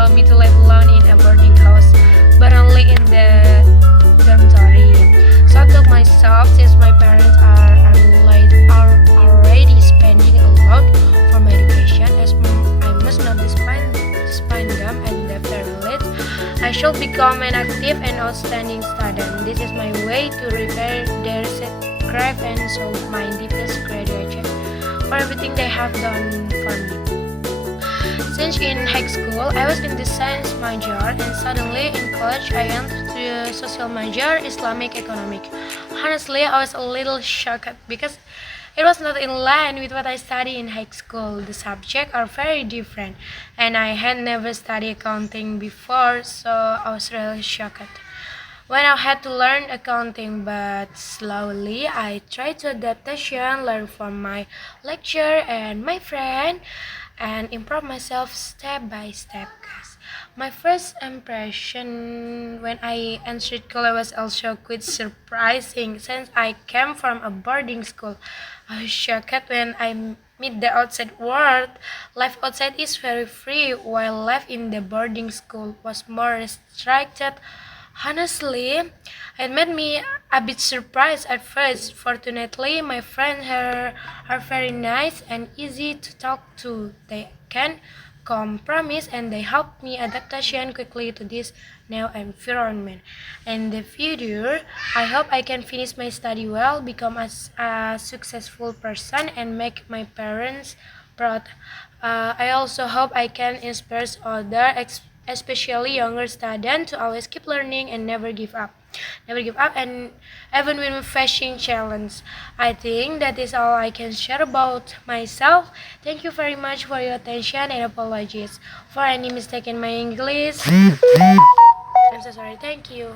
allow me to live alone in a boarding house, but only in the dormitory. So I told myself, since my parents are already spending a lot for my education, I must not despise them at the very least, I should become an active and outstanding student. This is my way to repay their grave and solve my deepest gratitude for everything they have done for me. Since in high school, I was in the science major, and suddenly in college, I entered the social major, Islamic economic. Honestly, I was a little shocked because it was not in line with what I studied in high school. The subjects are very different, and I had never studied accounting before, so I was really shocked when I had to learn accounting, but slowly I tried to adaptation, learn from my lecturer and my friend, and improve myself step by step, guys. My first impression when I entered college was also quite surprising since I came from a boarding school. I was shocked when I meet the outside world. Life outside is very free, while life in the boarding school was more restricted. Honestly, it made me a bit surprised at first. Fortunately, my friends are very nice and easy to talk to. They can compromise and they help me adaptation quickly to this new environment. In the future, I hope I can finish my study well, become a successful person, and make my parents proud. I also hope I can inspire others, especially younger students, to always keep learning and never give up. Never give up, and even when facing challenge. I think that is all I can share about myself. Thank you very much for your attention and apologies for any mistake in my English. I'm so sorry. Thank you.